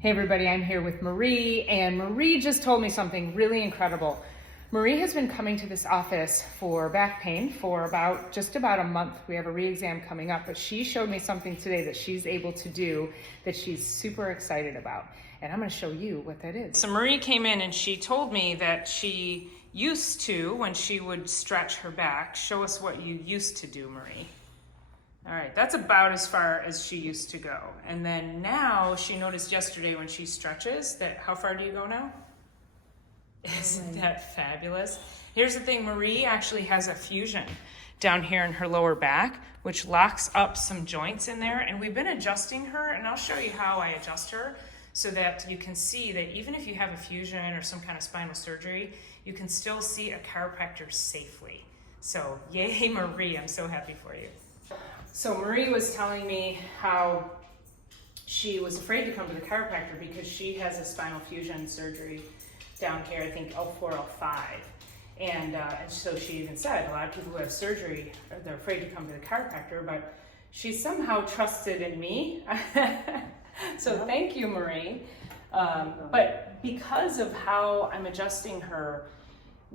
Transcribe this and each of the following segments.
Hey everybody, I'm here with Marie, and Marie just told me something really incredible. Marie has been coming to this office for back pain for just about a month. We have a re-exam coming up, but she showed me something today that she's able to do that she's super excited about. And I'm gonna show you what that is. So Marie came in and she told me that she used to, when she would stretch her back, show us what you used to do, Marie. All right, that's about as far as she used to go. And then now she noticed yesterday when she stretches that, how far do you go now? Isn't that fabulous? Here's the thing, Marie actually has a fusion down here in her lower back, which locks up some joints in there. And we've been adjusting her, and I'll show you how I adjust her so that you can see that even if you have a fusion or some kind of spinal surgery, you can still see a chiropractor safely. So yay, Marie, I'm so happy for you. So Marie was telling me how she was afraid to come to the chiropractor because she has a spinal fusion surgery down here, I think L4, L5. And so she even said a lot of people who have surgery, they're afraid to come to the chiropractor, but she somehow trusted in me. So thank you, Marie. But because of how I'm adjusting her,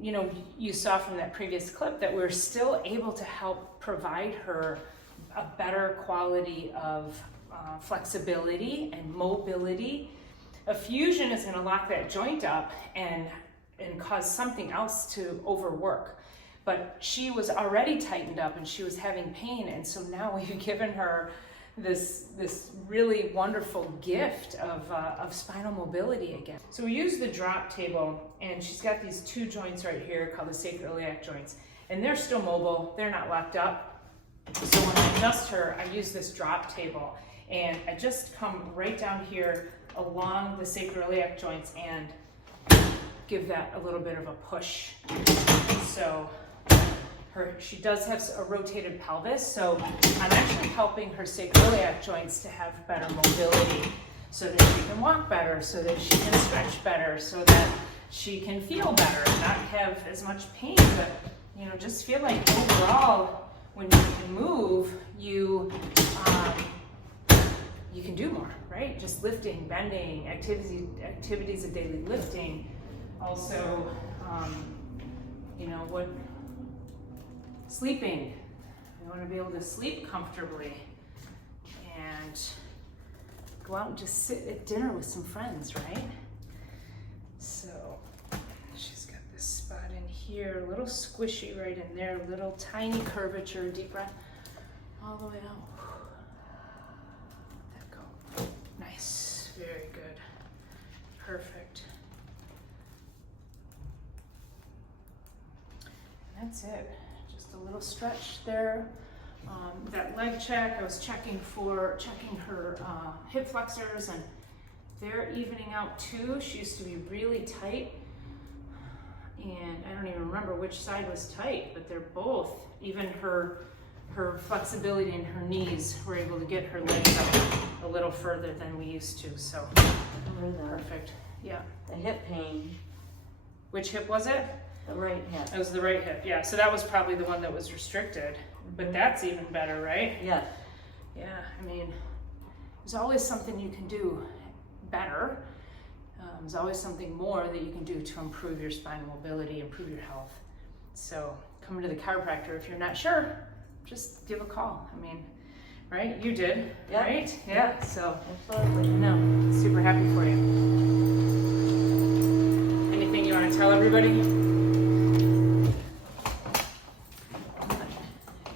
you know, you saw from that previous clip that we're still able to help provide her a better quality of flexibility and mobility. A fusion is going to lock that joint up and cause something else to overwork. But she was already tightened up and she was having pain, and so now we've given her this really wonderful gift of spinal mobility again. So we use the drop table, and she's got these two joints right here called the sacroiliac joints, and they're still mobile, they're not locked up. So when I adjust her, I use this drop table, and I just come right down here along the sacroiliac joints and give that a little bit of a push. So she does have a rotated pelvis, so I'm actually helping her sacroiliac joints to have better mobility so that she can walk better, so that she can stretch better, so that she can feel better and not have as much pain, but you know, just feel like overall, when you can move, you can do more, right? Just lifting, bending, activities of daily lifting. Also, you know, sleeping. You want to be able to sleep comfortably and go out and just sit at dinner with some friends, right? So she's got this spot in here, a little squishy right in there, a little tiny curvature, deep breath, all the way out. Let that go. Nice, very good, perfect. And that's it, just a little stretch there. That leg check, I was checking her hip flexors, and they're evening out too. She used to be really tight, and I don't even remember which side was tight, but they're both, even her flexibility in her knees, we're able to get her legs up a little further than we used to, so perfect. Yeah. The hip pain. Which hip was it? The right hip. It was the right hip, yeah. So that was probably the one that was restricted, but that's even better, right? Yes. Yeah, I mean, there's always something you can do better. There's always something more that you can do to improve your spinal mobility, improve your health. So come to the chiropractor. If you're not sure, just give a call. I mean, right? You did, yep. Right? Yeah, so absolutely. No, super happy for you. Anything you want to tell everybody?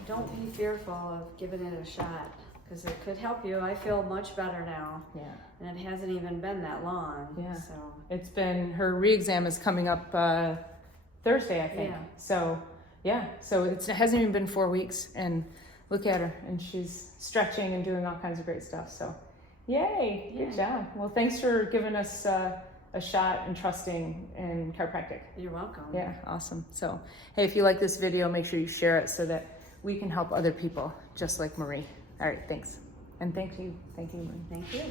Don't be fearful of giving it a shot, because it could help you. I feel much better now. Yeah. And it hasn't even been that long. Yeah. So it's been, her re-exam is coming up Thursday, I think. Yeah. So yeah, so it hasn't even been 4 weeks, and look at her, and she's stretching and doing all kinds of great stuff. So yay, good job. Well, thanks for giving us a shot and trusting in chiropractic. You're welcome. Yeah, awesome. So hey, if you like this video, make sure you share it so that we can help other people just like Marie. All right, thanks. And thank you, Marie. Thank you.